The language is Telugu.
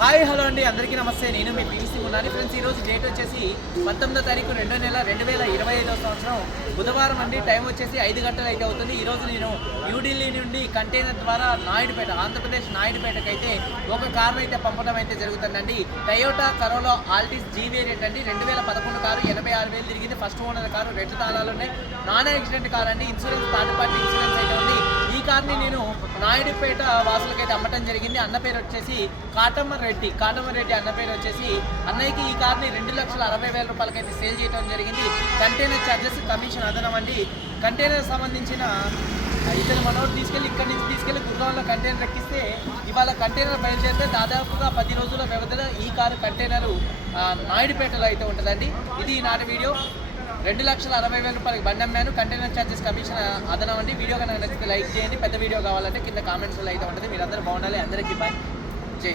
హాయ్ హలో అండి, అందరికీ నమస్తే. నేను మీ పీవీసీ ఉన్నాను ఫ్రెండ్స్. ఈరోజు డేట్ వచ్చేసి 19వ తారీఖు 2వ నెల 2025వ సంవత్సరం బుధవారం అండి. టైం వచ్చేసి 5 గంటలు అయితే అవుతుంది. ఈరోజు నేను న్యూఢిల్లీ నుండి కంటైనర్ ద్వారా నాయుడుపేట, ఆంధ్రప్రదేశ్ నాయుడుపేటకు అయితే ఒక కారు అయితే పంపడం అయితే జరుగుతుందండి. Toyota Corolla Altis G variant అండి. 2011 కారు, 86,000 తిరిగింది. ఫస్ట్ ఓనర్ కారు, 2 తాళాలు ఉన్నాయి. నాన్ యాక్సిడెంట్ కార్ అండి. ఇన్సూరెన్స్ థర్డ్ పార్టీ ఇన్సూరెన్స్ అయితే ఉంది. ఈ కార్ని నేను నాయుడుపేట వాసులకైతే అమ్మటం జరిగింది. అన్న పేరు వచ్చేసి కాటమరెడ్డి అన్న పేరు వచ్చేసి అన్నయ్యకి ఈ కార్ని 2,60,000 రూపాయలకైతే సేల్ చేయడం జరిగింది. కంటైనర్ ఛార్జెస్ కమిషన్ అదనం అండి. కంటైనర్ సంబంధించిన ఇతను మనోడు తీసుకెళ్ళి ఇక్కడి నుంచి తీసుకెళ్ళి గుర్గాంలో కంటైనర్ ఎక్కిస్తే ఇవాళ కంటైనర్ బయలుదేరితే దాదాపుగా 10 రోజుల వ్యవధిలో ఈ కారు కంటైనరు నాయుడుపేటలో అయితే ఉంటుందండి. ఇది నాటి వీడియో. 2,60,000 రూపాయలకి బండి అమ్మాను. కంటైనర్ ఛార్జెస్ కమిషన్ అదనం అండి. వీడియో కనుక నచ్చితే లైక్ చేయండి. పెద్ద వీడియో కావాలంటే కింద కామెంట్స్లో అయితే ఉంటుంది. మీరందరూ బాగుండాలి. అందరికీ బాయ్. జై.